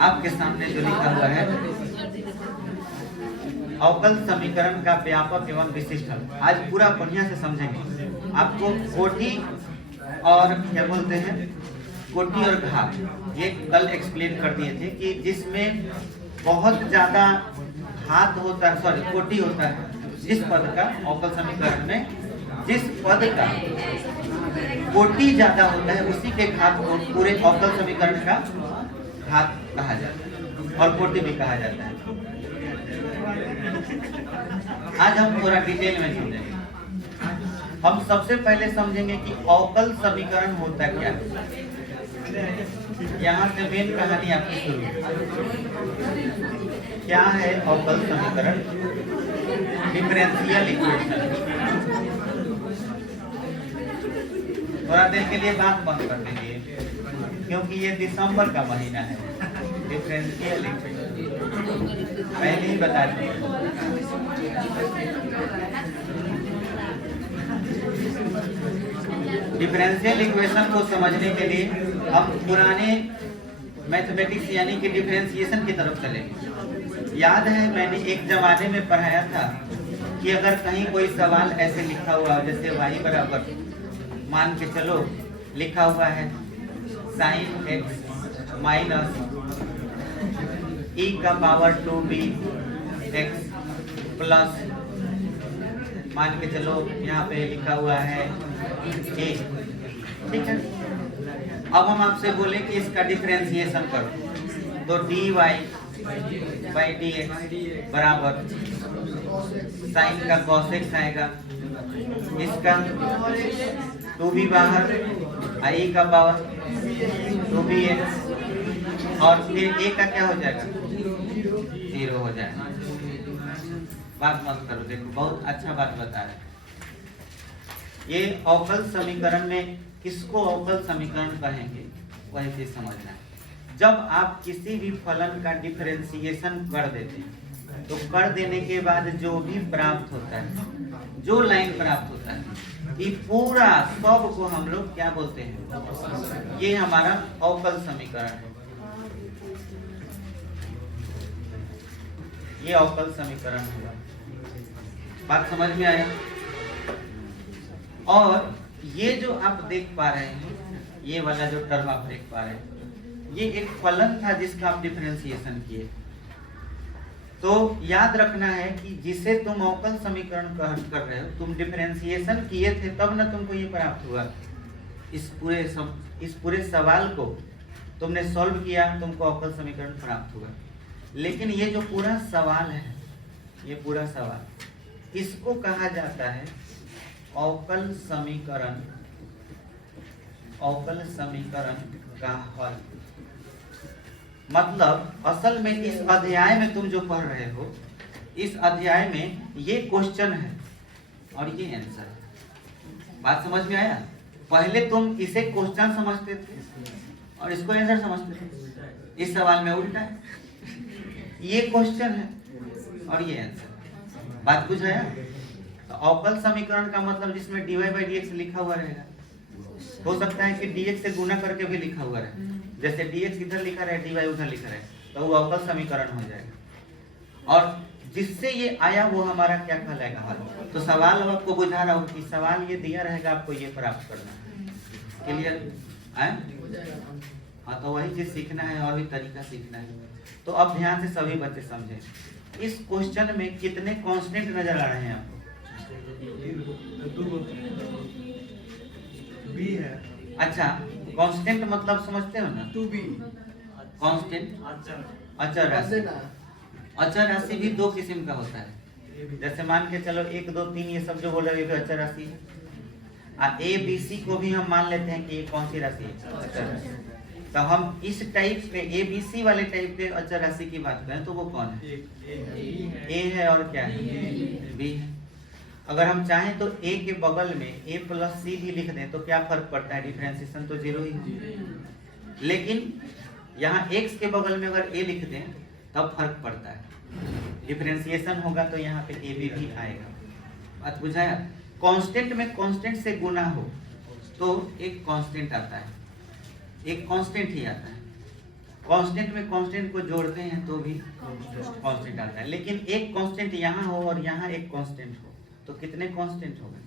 आपके सामने जो लिखा हुआ है अवकल समीकरण का व्यापक एवं विशिष्ट हल। आज पूरा बढ़िया से समझेंगे। आपको कोटि और क्या बोलते हैं, कोटि और घात, ये कल एक्सप्लेन कर दिए थे कि जिसमें बहुत ज्यादा घात होता है, सॉरी कोटि होता है, जिस पद का अवकल समीकरण में जिस पद का कोटि ज्यादा होता है उसी के घात को पूरे अवकल समीकरण का घात कहा जाता है और कोटि भी कहा जाता है। आज हम थोड़ा डिटेल में समझेंगे। हम सबसे पहले समझेंगे कि अवकल समीकरण होता क्या है। यहाँ से मेन कहानी आपकी शुरू। क्या है अवकल समीकरण? Differential equation. थोड़ा देर के लिए बात बंद कर देंगे क्योंकि ये दिसंबर का महीना है। डिफरेंशियल इक्वेशन पहले ही बता दिए। डिफरेंशियल इक्वेशन को समझने के लिए हम पुराने मैथमेटिक्स यानी कि डिफरेंशिएशन की तरफ चलेंगे। याद है मैंने एक जमाने में पढ़ाया था कि अगर कहीं कोई सवाल ऐसे लिखा हुआ जैसे y बराबर मान के चलो लिखा हुआ है sin x माइनस e का पावर 2b x प्लस मान के चलो यहाँ पे लिखा हुआ है a, ठीक है। अब हम आपसे बोले कि इसका डिफरेंशिएशन करो तो dy बाई dx बराबर साइन का cos x आएगा, इसका 2b बाहर i का पावर 2bx और फिर a का क्या हो जाएगा 0 हो जाएगा। बात मत करो, देखो बहुत अच्छा बात बता रहे हैं। ये अवकल समीकरण में किसको अवकल समीकरण कहेंगे वही चीज समझना है। जब आप किसी भी फलन का डिफरेंशिएशन कर देते हैं तो कर देने के बाद जो भी प्राप्त होता है, जो लाइन प्राप्त होता है, ये पूरा सब को हम लोग क्या बोलते हैं, ये हमारा अवकल समीकरण है। ये अवकल समीकरण होगा। बात समझ में आया? और ये जो आप देख पा रहे हैं, ये वाला जो टर्म आप देख पा रहे हैं, ये एक फलन था जिसका आप डिफरेंशिएशन किए। तो याद रखना है कि जिसे तुम अवकल समीकरण कर रहे हो, तुम डिफरेंशिएशन किए थे तब ना तुमको ये प्राप्त हुआ। इस पूरे सवाल को तुमने सॉल्व किया, तुमको अवकल समीकरण प्राप्त हुआ। लेकिन ये जो पूरा सवाल है, ये पूरा सवाल, इसको कहा जाता है अवकल समीकरण, अवकल समीकरण का हल। मतलब असल में इस अध्याय में तुम जो पढ़ रहे हो, इस अध्याय में ये क्वेश्चन है और ये आंसर है। बात समझ में आया? पहले तुम इसे क्वेश्चन समझते थे और इसको आंसर समझते थे। इस सवाल में उल्टा है, ये क्वेश्चन है और ये आंसर। बात बुझाया? तो अवकल समीकरण का मतलब जिसमें dy बाई dx लिखा हुआ रहेगा। हो सकता है कि dx से गुना करके भी लिखा हुआ रहे, जैसे dx इधर लिखा रहे dy उधर लिखा रहे, तो वो अवकल समीकरण हो जाएगा। और जिससे ये आया वो हमारा क्या कहलाएगा, हल। तो सवाल अब आपको बुझा रहा हो कि सवाल ये दिया रहेगा, आपको ये प्राप्त करना है। क्लियर है? हाँ, तो वही चीज सीखना है और भी तरीका सीखना है। तो अब ध्यान से सभी बच्चे समझे। इस क्वेश्चन में कितने कांस्टेंट नजर आ रहे हैं आपको? बी है। अच्छा, कांस्टेंट मतलब समझते हो ना? 2b कांस्टेंट अचर राशि। अचर राशि भी दो किस्म का होता है। जैसे मान के चलो 1 2 3 ये सब जो बोल रहे हैं अचर राशि है। ए बी सी को भी हम मान लेते हैं कि ये कौन सी राशि है, अचर राशि। तो हम इस टाइप पे ए बी सी वाले टाइप पे अचर राशि की बात करें तो वो कौन है? ए है और क्या है? बी है। अगर हम चाहें तो a के बगल में a प्लस सी भी लिख दें तो क्या फर्क पड़ता है? डिफरेंशिएशन तो 0 ही है। लेकिन यहाँ x के बगल में अगर a लिख दें तब फर्क पड़ता है। डिफरेंशिएशन होगा तो यहाँ पे a भी आएगा। बात बुझाया? कांस्टेंट में कांस्टेंट से गुना हो तो एक कांस्टेंट आता है, एक कांस्टेंट ही आता है। कांस्टेंट में कांस्टेंट को जोड़ते हैं तो भी कांस्टेंट आता है, लेकिन एक कांस्टेंट यहाँ हो और यहाँ एक कांस्टेंट हो तो कितने कांस्टेंट हो गए?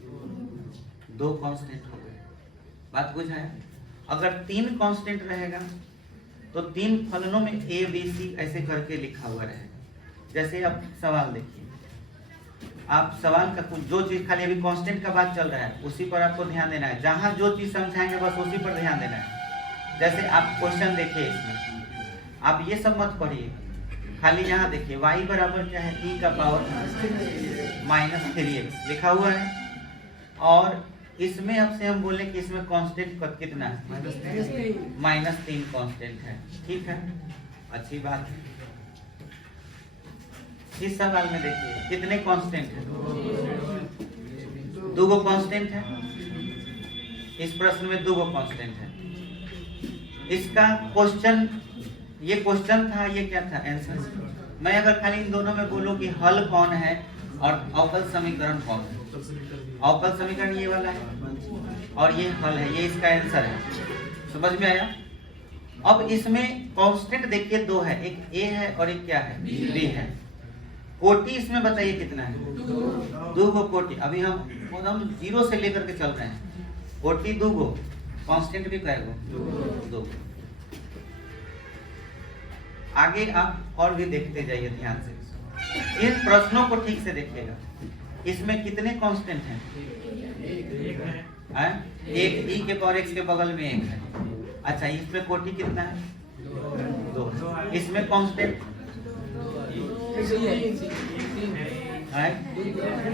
2 कांस्टेंट हो गए। बात बुझाया? अगर 3 कांस्टेंट रहेगा तो 3 फलनों में ए बी सी ऐसे करके लिखा हुआ रहेगा। जैसे अब सवाल देखिए, आप सवाल का कुछ जो चीज, खाली अभी कांस्टेंट का बात चल रहा है उसी पर आपको ध्यान देना है, जहां जो चीज समझाएंगे बस उसी पर ध्यान देना है। जैसे आप क्वेश्चन देखिए, इसमें आप ये सब मत पढ़िए, खाली यहाँ देखिए y बराबर क्या है, e का पावर -3x लिखा हुआ है, और इसमें अब से हम बोले कि इसमें कांस्टेंट कितना है, -3 कांस्टेंट है। ठीक है, अच्छी बात है। इस सवाल में देखिए कितने कांस्टेंट है, 2 कांस्टेंट है। इस प्रश्न में 2 कांस्टेंट है। इसका क्वेश्चन, ये क्वेश्चन था, ये क्या था, आंसर। मैं अगर खाली इन दोनों में बोलूं कि हल कौन है और अवकल समीकरण कौन है, अवकल समीकरण ये वाला है और ये हल है, ये इसका आंसर है। समझ में आया? अब इसमें कांस्टेंट देखिए 2 है, एक ए है और एक क्या है, बी है। कोटि इसमें बताइए कितना है, 2 कोटि। अभी हम 0 से लेकर के चल रहे हैं, कोटि 2, कांस्टेंट भी कहेगा 2। आगे आप और भी देखते जाइए ध्यान से, इन प्रश्नों को ठीक से देखिएगा। इसमें कितने कांस्टेंट हैं? एक e के पावर x के बगल में 1 है। अच्छा, इसमें कोटि कितना है, 2। इसमें कांस्टेंट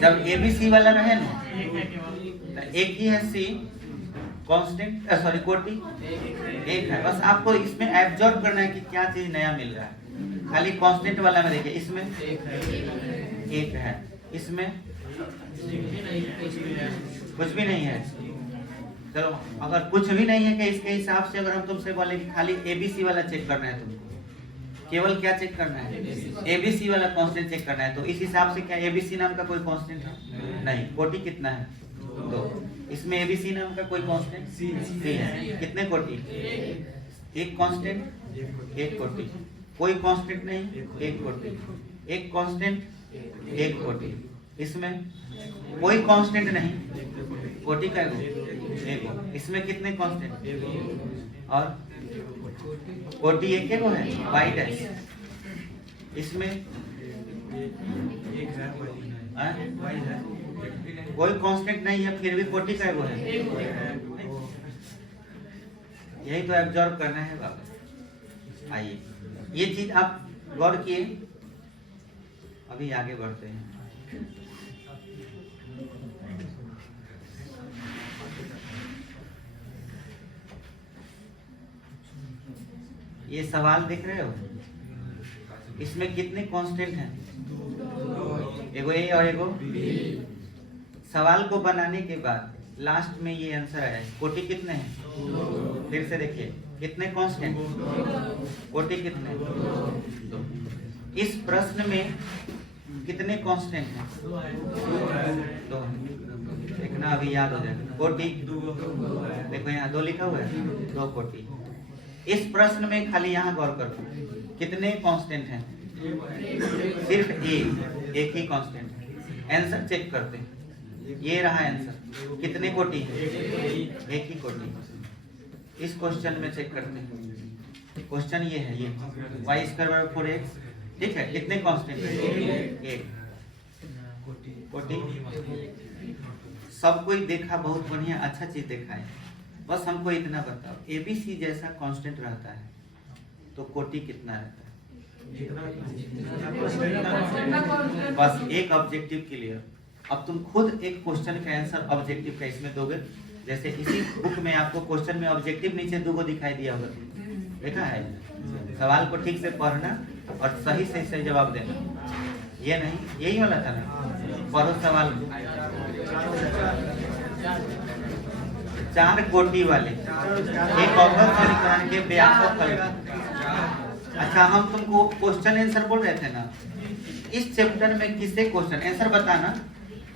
जब ए बी सी वाला रहे ना तो एक ही है सी, कांस्टेंट सॉरी कोटि 1 है। बस आपको इसमें एब्जॉर्ब करना है कि क्या चीज नया मिल रहा है। खाली कांस्टेंट वाला में देखिए, इसमें 1 है, इसमें कुछ भी नहीं है। चलो, अगर कुछ भी नहीं है कि इसके हिसाब से अगर हम तुमसे बोले कि खाली एबीसी वाला चेक करना है, तुमको केवल क्या चेक करना है, एबीसी वाला कांस्टेंट चेक करना है, तो इस हिसाब से क्या एबीसी नाम का कोई कांस्टेंट है? नहीं। कोटि कितना है, 2। इसमें एबीसी नाम का कोई कांस्टेंट सी है। कितने कोटि? 1 कांस्टेंट 1 कोटि। कोई कांस्टेंट नहीं, 1 कोटि। 1 कांस्टेंट 1 कोटि। इसमें कोई कांस्टेंट नहीं, कोटि का 1। इसमें कितने कांस्टेंट? और कोटि 1 है, वाई डैश। इसमें कोई कांस्टेंट नहीं है, फिर भी कोटि का है। यही तो एब्जॉर्ब करना है बाबा। आइए, ये चीज आप गौर किए। अभी आगे बढ़ते हैं। ये सवाल देख रहे हो, इसमें कितने कांस्टेंट हैं? एगो ए और एगो बी। सवाल को बनाने के बाद लास्ट में ये आंसर है। कोटि कितने हैं? फिर से देखिए, कितने कांस्टेंट? कोटि कितने? 2। इस प्रश्न में कितने कांस्टेंट हैं? 2। देखना, अभी याद हो जाएगा। कोटि देखो, यहाँ 2 लिखा हुआ है, 2 कोटि। इस प्रश्न में खाली यहाँ गौर करो, कितने कांस्टेंट हैं? सिर्फ एक ही कांस्टेंट है। आंसर चेक करते हैं, ये रहा आंसर। कितने कोटि हैं? 1 ही कोटि। इस क्वेश्चन में चेक करते हैं। क्वेश्चन ये है, ये y² 4x, ठीक है। कितने कांस्टेंट हैं? 1 कोटि। सब कोई देखा, बहुत बढ़िया, अच्छा चीज देखा है। बस हमको इतना बताओ, एबीसी जैसा कांस्टेंट रहता है तो कोटि कितना रहता है? बस एक ऑब्जेक्टिव क्लियर। अब तुम खुद एक क्वेश्चन का आंसर ऑब्जेक्टिव का इसमें दोगे। जैसे इसी बुक में आपको क्वेश्चन में ऑब्जेक्टिव नीचे 2 दिखाई दिया होगा, देखा है? सवाल को ठीक से पढ़ना और सही से सही जवाब देना। ये नहीं, यही वाला था ना? पढ़ो सवाल। 4 कोटि वाले एक अवकल समीकरण के व्यापक फल। अच्छा, हम तुमको क्वेश्चन आंसर बोल रहे थे ना, इस चैप्टर में किससे क्वेश्चन आंसर बताना,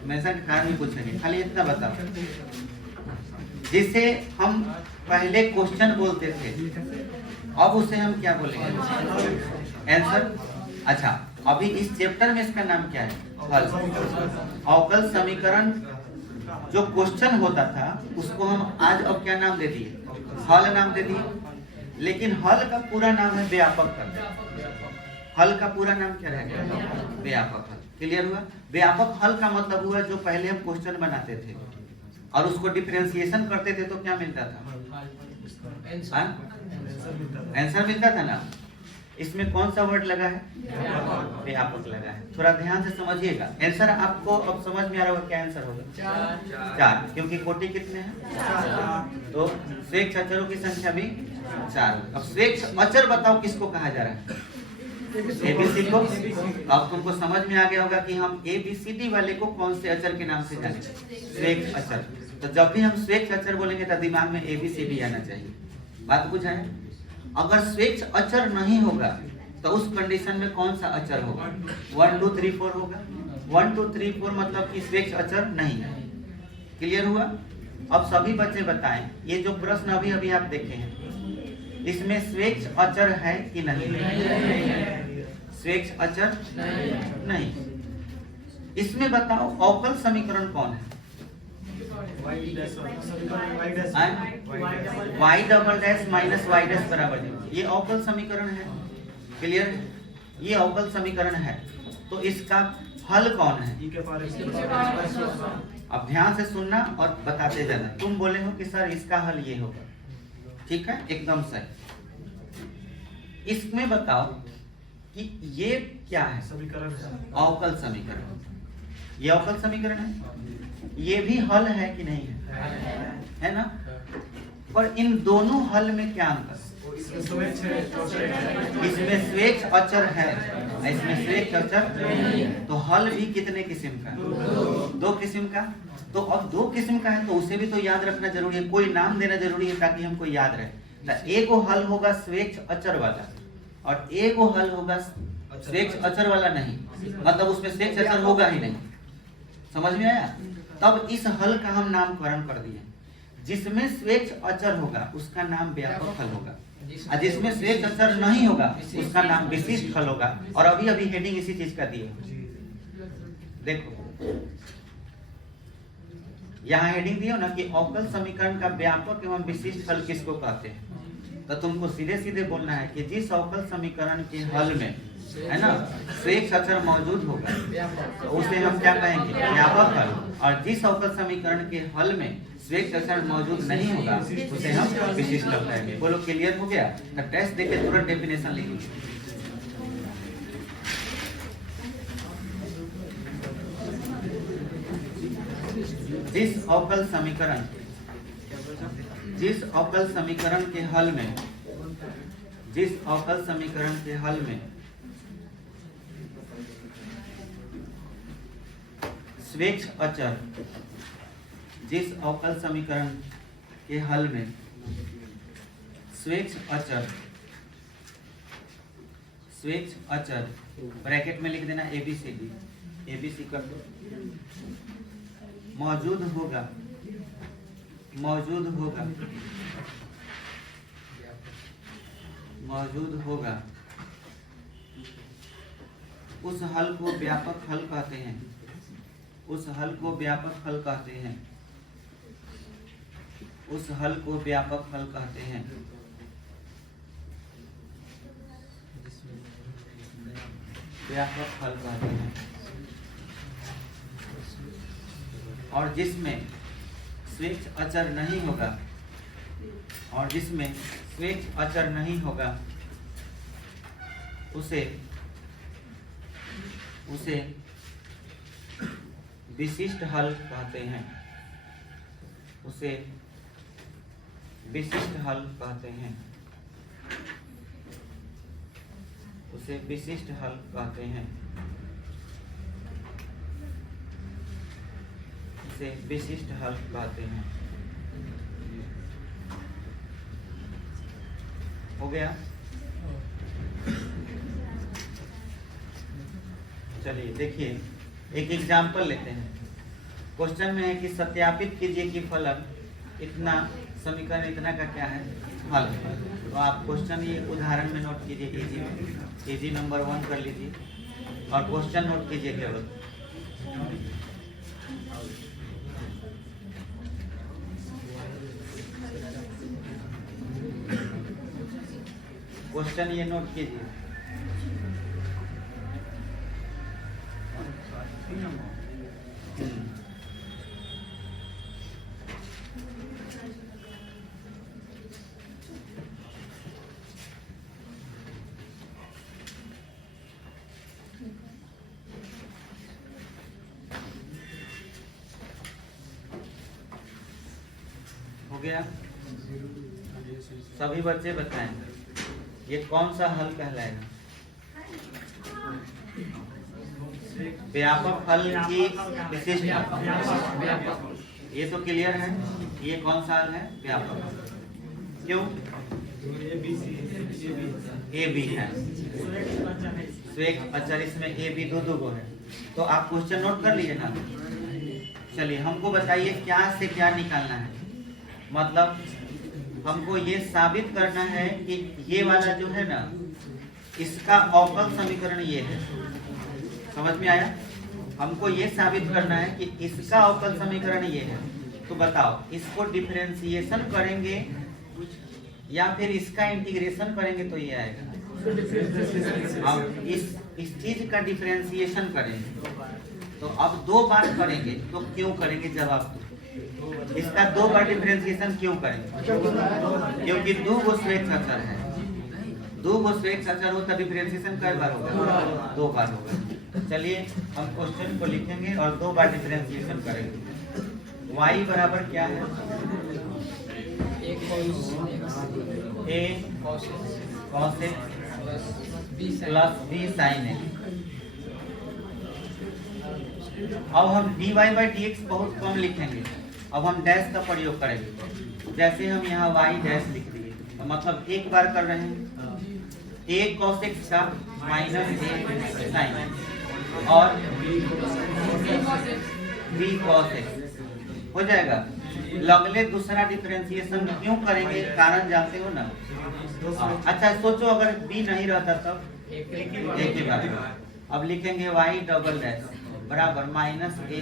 हमेशा के कारण भी पूछेंगे, खाली इतना बताओ। जिसे हम पहले क्वेश्चन बोलते थे अब उसे हम क्या बोलेंगे? आंसर। अच्छा, अभी इस चैप्टर में इसका नाम क्या है? हल। अवकल समीकरण जो क्वेश्चन होता था उसको हम आज अब क्या नाम दे दिए? हल नाम दे दिए। लेकिन हल का पूरा नाम है व्यापक हल। हल का पूरा नाम क्या रहेगा? व्यापक हल। क्लियर हुआ? व्यापक हल का मतलब हुआ जो पहले हम क्वेश्चन बनाते थे और उसको डिफरेंशिएशन करते थे तो क्या मिलता था? आंसर मिलता था ना। इसमें कौन सा वर्ड लगा है? व्यापक लगा है। थोड़ा ध्यान से समझिएगा। आंसर आपको अब समझ में आ रहा होगा क्या आंसर होगा? 4, क्योंकि कोटि कितने हैं? तो स्वेच्छ अचरों की संख्या भी 4। अब स्वेच्छ अचर बताओ किसको कहा जा रहा है? एबीसी को। अब तुमको समझ में आ गया होगा कि हम एबीसीडी वाले को कौन से अचर के नाम से जाने? स्वेच्छ अचर। तो जब भी हम स्वेच्छ अचर बोलेंगे तो दिमाग में एबीसीडी आना चाहिए। बात बुझाए? अगर स्वेच्छ अचर नहीं होगा तो उस कंडीशन में कौन सा अचर होगा? 1 2 3 4 होगा। 1 2 3 4 मतलब कि स्वेच्छ अचर नहीं है। क्लियर हुआ? अब सभी बच्चे बताएं, ये जो प्रश्न अभी अभी आप देखे हैं इसमें स्वेच्छ अचर है कि नहीं? स्वेच्छ अचर नहीं। इसमें बताओ अवकल समीकरण कौन है? y double dash minus y dash बराबर 0। ये अवकल समीकरण है। क्लियर? ये अवकल समीकरण है। तो इसका हल कौन है? अब ध्यान से सुनना और बताते जाना। तुम बोले हो कि सर इसका हल ये होगा, ठीक है, एकदम सही। इसमें बताओ कि ये क्या है? समीकरण है, अवकल समीकरण। ये अवकल समीकरण है। ये भी हल है कि नहीं है ना? और इन दोनों हल में क्या अंतर? इसमें स्वेच्छ अचर है, इसमें स्वेच्छ अचर। तो हल भी कितने किस्म का? 2 किस्म का। तो अब 2 किस्म का है तो उसे भी तो याद रखना जरूरी है, कोई नाम देना जरूरी है ताकि हमको याद रहे। एगो हल होगा स्वेच्छ अचर वाला और एगो हल होगा स्वेच्छ अचर वाला नहीं, मतलब उसमें स्वेच्छ अचर होगा ही नहीं। समझ में आया? तब इस हल का हम नामकरण कर दिए। जिसमें स्वेच्छ अचर होगा उसका नाम व्यापक हल होगा और जिसमें स्वेच्छ अचर नहीं होगा उसका नाम विशिष्ट हल होगा। और अभी अभी हेडिंग इसी चीज का दिए। देखो यहाँ हेडिंग दियो ना कि अवकल समीकरण का व्यापक एवं विशिष्ट हल किसको कहते हैं। तो तुमको सीधे सीधे बोलना है कि जिस अवकल समीकरण के हल में है ना स्वेच्छ अचर मौजूद होगा तो उसे हम क्या कहेंगे? व्यापक हल। और जिस अवकल समीकरण के हल में स्वेच्छ अचर मौजूद नहीं होगा उसे हम विशिष्ट हल कहेंगे। बोलो क्लियर हो गया? तो टेस्ट देके तुरंत डेफिनेशन लिखिए। जिस अवकल समीकरण के हल में स्वेच्छ अचर, जिस अवकल समीकरण के हल में स्वेच्छ अचर ब्रैकेट में लिख देना एबीसीडी, एबीसी कर दो, मौजूद होगा उस हल को व्यापक हल कहते हैं। उस हल को व्यापक हल कहते हैं। और जिसमें स्वेच्छ अचर नहीं होगा उसे विशिष्ट हल कहते हैं। उसे विशिष्ट हल कहते हैं। हो गया? चलिए देखिए एक एग्जाम्पल लेते हैं। क्वेश्चन में है कि सत्यापित कीजिए कि फलन इतना समीकरण इतना का क्या है? हल। तो आप क्वेश्चन ये उदाहरण में नोट कीजिए, इजी नंबर 1 कर लीजिए और क्वेश्चन नोट कीजिए केवल। क्वेश्चन ये नोट कीजिए। हो गया? सभी बच्चे बताएं ये कौन सा हल कहलाएगा? व्यापक हल की विशिष्ट। ये तो क्लियर है, ये कौन सा हल है? व्यापक। क्यों? ए बी है, स्वेक अचर, इसमें ए बी दो गो है। तो आप क्वेश्चन नोट कर लीजिए ना। चलिए हमको बताइए क्या से क्या निकालना है। मतलब हमको ये साबित करना है कि ये वाला जो है ना, इसका अवकल समीकरण ये है। समझ में आया? हमको ये साबित करना है कि इसका अवकल समीकरण ये है। तो बताओ इसको डिफरेंशिएशन करेंगे या फिर इसका इंटीग्रेशन करेंगे तो ये आएगा। अब इस चीज का डिफरेंशिएशन करेंगे तो अब 2 बार करेंगे। तो क्यों करेंगे? जवाब दो। इसका 2 बार डिफरेंशिएशन क्यों करेंगे? क्योंकि 2 गो स्वेक अचर है। 2 गो स्वेक अचर हो तो डिफरेंशिएशन कई बार होगा? 2 बार होगा। चलिए हम क्वेश्चन को लिखेंगे और 2 बार डिफरेंशिएशन करेंगे। y बराबर क्या है? a cos plus b sin x। अब हम dy बाई dx बहुत कम लिखेंगे। अब हम डैश का प्रयोग करेंगे। जैसे हम यहाँ y डैश लिख दिए तो मतलब एक बार कर रहे हैं a cos x का माइनस a sin x और b cos x हो जाएगा। लगले दूसरा डिफरेंशिएशन क्यों करेंगे? कारण जानते हो ना? अच्छा सोचो अगर b नहीं रहता तब एक ही बार। अब लिखेंगे y डबल डैश बराबर minus a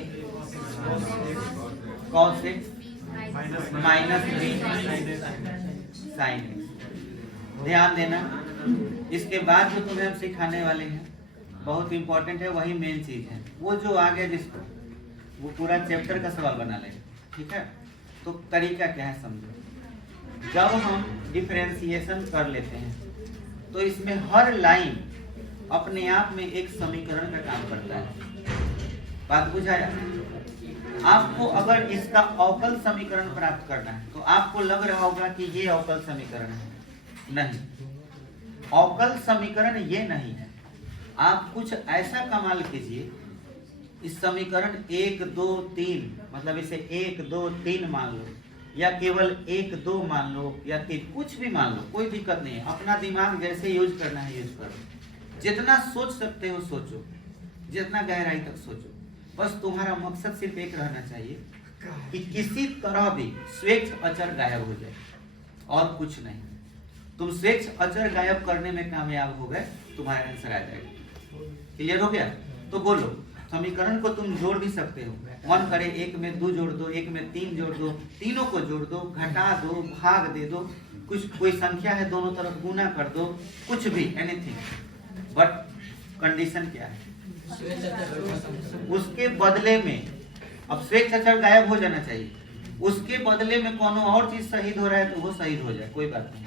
cos x minus b sin x। ध्यान देना, इसके बाद जो तुम्हें हम सिखाने वाले हैं बहुत इंपॉर्टेंट है, वही मेन चीज है। वो जो आ गया जिसको वो पूरा चैप्टर का सवाल बना लेंगे, ठीक है? तो तरीका क्या है समझो। जब हम डिफरेंशिएशन कर लेते हैं तो इसमें हर लाइन अपने आप में एक समीकरण का काम करता है। बात बुझाया? आपको अगर इसका अवकल समीकरण प्राप्त करना है तो आपको लग रहा होगा कि ये अवकल समीकरण है। नहीं, अवकल समीकरण ये नहीं है। आप कुछ ऐसा कमाल कीजिए, इस समीकरण 1 2 3 मतलब इसे 1 2 3 मान लो या केवल 1 2 मान लो या 3, कुछ भी मान लो, कोई दिक्कत नहीं है। अपना दिमाग जैसे यूज करना है यूज करो। जितना सोच सकते हो सोचो, जितना गहराई तक सोचो। बस तुम्हारा मकसद सिर्फ एक रहना चाहिए कि किसी तरह भी स्वेच्छ अचर गायब हो जाए और कुछ नहीं। तुम स्वेच्छ अचर गायब करने में कामयाब हो गए, तुम्हारा आंसर आ जाएगा। क्लियर हो गया? तो बोलो, समीकरण को तुम जोड़ भी सकते हो। मन करे 1 में 2 जोड़ दो, 1 में 3 जोड़ दो, तीनों को जोड़ दो, घटा दो, भाग दे दो, कुछ कोई संख्या है दोनों तरफ गुना कर दो, कुछ भी, एनीथिंग। बट कंडीशन क्या है? उसके बदले में अब स्वेच्छ अचर गायब हो जाना चाहिए। उसके बदले में कोनो और चीज शहीद हो रहा है तो वो शहीद हो जाए, कोई बात नहीं,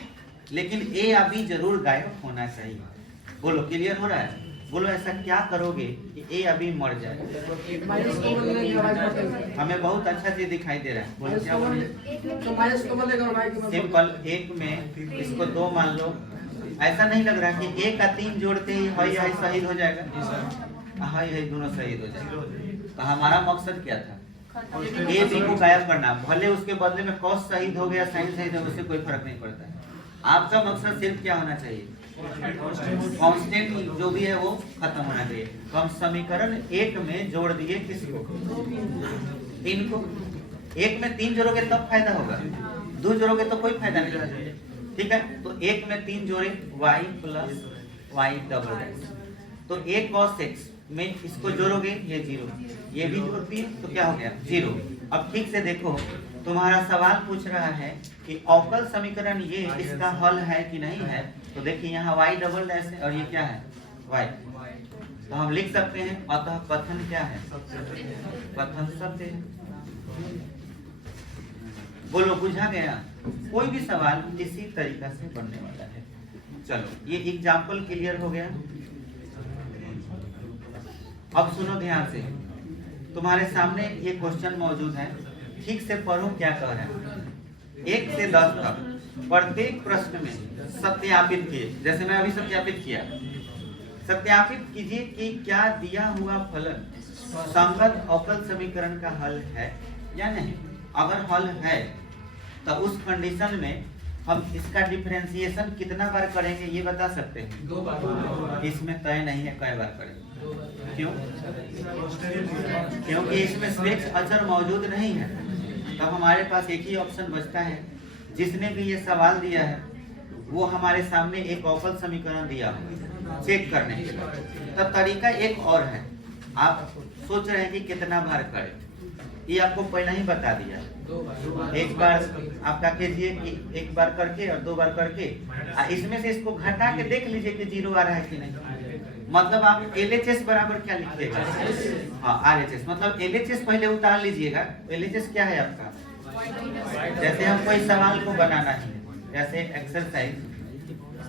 लेकिन ए या बी जरूर गायब होना चाहिए। बोलो, क्लियर हो रहा है? बोलो ऐसा क्या करोगे कि ए या बी मर जाए? हमें बहुत अच्छा चीज दिखाई दे रहा है। बोलो क्या बोले? सिंपल, 1 में इसको 2 मान लो। ऐसा नहीं लग रहा कि 1 का 3 जोड़ते ही हाई हाई शहीद हो जाएगा? हाई हाई दोनों शहीद हो जाएगा। तो हमारा मकसद क्या था? ए बी को गायब करना। भले उसके बदले में कॉस शहीद हो गया, साइन शहीद हो, उससे कोई फर्क नहीं पड़ता है। आपका मकसद सिर्फ क्या होना चाहिए? कांस्टेंट जो भी है वो खत्म होना चाहिए। तो हम समीकरण 1 में जोड़ दिए किसको? 3 को। 1 में 3 जोड़ोगे तब फायदा होगा, 2 जोड़ोगे तो कोई फायदा नहीं। ठीक है, तो एक में 3 जोड़े y plus y double dash, तो a cos x में इसको जोड़ोगे ये 0, ये भी जोड़ती है तो क्या हो गया 0। अब ठीक से देखो, तुम्हारा सवाल पूछ रहा है कि अवकल समीकरण ये इसका हल है कि नहीं है, तो देखिए यहाँ y डबल डैश है और ये क्या है y, तो हम लिख सकते हैं अतः कथन क्या है, कथन सत्य है। बोलो बुझा गया? कोई भी सवाल इसी तरीका से बनने वाला है। चलो ये एग्जाम्पल क्लियर हो गया। अब सुनो ध्यान से, तुम्हारे सामने ये क्वेश्चन मौजूद है, ठीक से पढ़ो क्या कह रहा है। 1 से 10 तक प्रत्येक प्रश्न में सत्यापित कीजिए, जैसे मैं अभी सत्यापित किया, सत्यापित कीजिए कि क्या दिया हुआ फलन संगत अवकल समीकरण का हल है या नहीं। अगर हल है तो उस कंडीशन में हम इसका डिफरेंशिएशन कितना बार करेंगे ये बता सकते हैं? 2 बार। इसमें तय नहीं है कई बार करेंगे। क्यों? क्योंकि इसमें स्वेच्छ अचर मौजूद नहीं है। तब हमारे पास एक ही ऑप्शन बचता है, जिसने भी ये सवाल दिया है वो हमारे सामने एक अवकल समीकरण दिया हो चेक करने के लिए। तब तरीका एक और है, आप सोच रहे हैं कि कितना बार करें, ये आपको पहले ही बता दिया। एक बार आप क्या कीजिए कि एक बार करके और 2 बार करके इसमें से इसको घटा के देख लीजिए कि 0 आ रहा है कि नहीं। मतलब आप LHS बराबर क्या लिखिएगा? हाँ RHS, मतलब LHS पहले उतार लीजिएगा। LHS क्या है आपका? जैसे हम कोई सवाल को बनाना है, जैसे एक्सरसाइज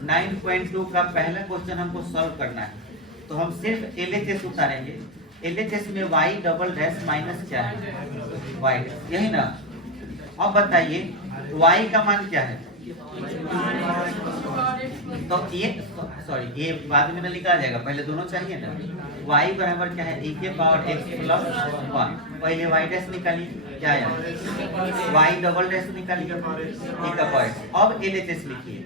9.2 का पहला क्वेश्चन हमको सॉल्व करना है, तो हम सिर्फ LHS उतारेंगे। LHS में y डबल डैश माइनस क्या है? y, यही ना। अब बताइए y का मान क्या है? तो ये सॉरी ये बाद में ना लिखा जाएगा, पहले दोनों चाहिए ना। y बराबर क्या है? e के पावर x प्लस 1। पहले y डैश निकालिए, क्या है y डबल डैश निकालिए, e का पावर। अब LHS लिखिए,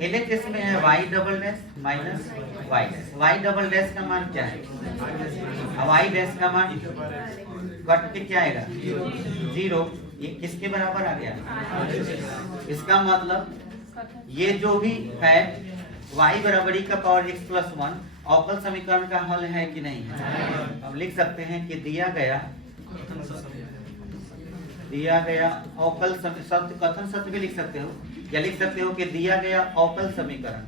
LHS में है y double dash minus y dash. y double dash का मान क्या है? y डैश का मान कट के क्या आएगा? 0। ये किसके बराबर आ गया? इसका मतलब ये जो भी है y बराबर e का पावर x प्लस 1 अवकल समीकरण का हल है कि नहीं है? हम लिख सकते हैं कि दिया गया अवकल सत्य, कथन सत्य भी लिख सकते हो, या लिख सकते हो कि दिया गया अवकल समीकरण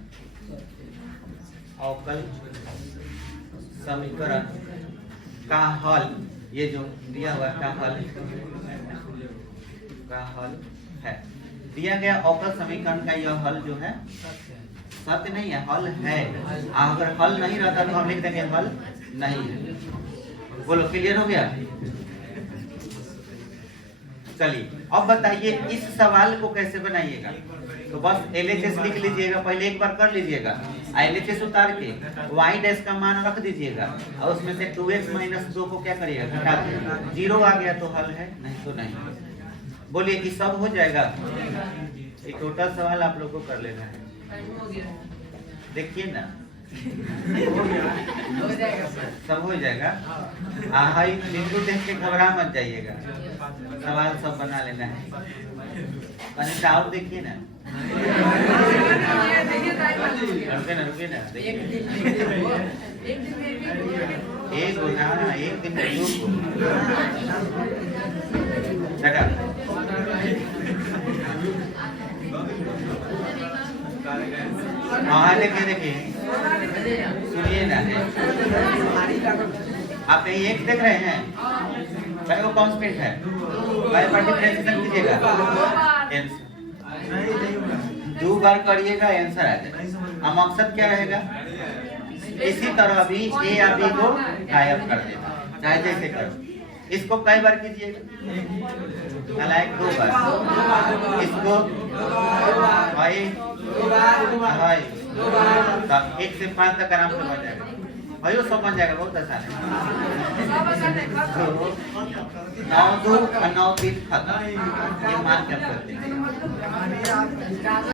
का हल, ये जो दिया हुआ का हल है। दिया गया अवकल समीकरण का यह हल जो है सत्य नहीं है, हल है। अगर हल नहीं रहता तो हम लिख देंगे हल नहीं है। बोलो क्लियर हो गया? चलिए अब बताइए इस सवाल को कैसे बनाइएगा। तो बस LHS लिख लीजिएगा, पहले एक बार कर लीजिएगा, LHS उतार के y डैश का मान रख दीजिएगा और उसमें से 2x माइनस 2 को क्या करिएगा? घटा दीजिएगा। 0 आ गया तो हल है, नहीं तो नहीं। बोलिए कि सब हो जाएगा? ये टोटल सवाल आप लोगों को कर लेना है। देखिए ना सब हो जाएगा। हाई बिंदु देख के घबरा मत जाइएगा, सवाल सब बना लेना है। कहीं और देखिए ना, रुके ना देखिए। एक हो ना, एक दिन में 2 हाँ देखिए सुनिए ना, आप कहीं एक देख रहे हैं, भाई वो कांस्टेंट है, भाई पर डिफरेंशिएशन कीजिएगा, आंसर 2 बार करिएगा आंसर आ जाएगा। अब मकसद क्या रहेगा? इसी तरह भी ए या बी को गायब कर देना, चाहे जैसे करो। इसको कई बार कीजिएगा? 2 बार। इसको भाई 1 से 5 तक आराम से बन जाएगा। भाई वो सब बन जाएगा, बहुत आसान है। 9 2 और 9 3 खत्म, ये मान के हम करते हैं।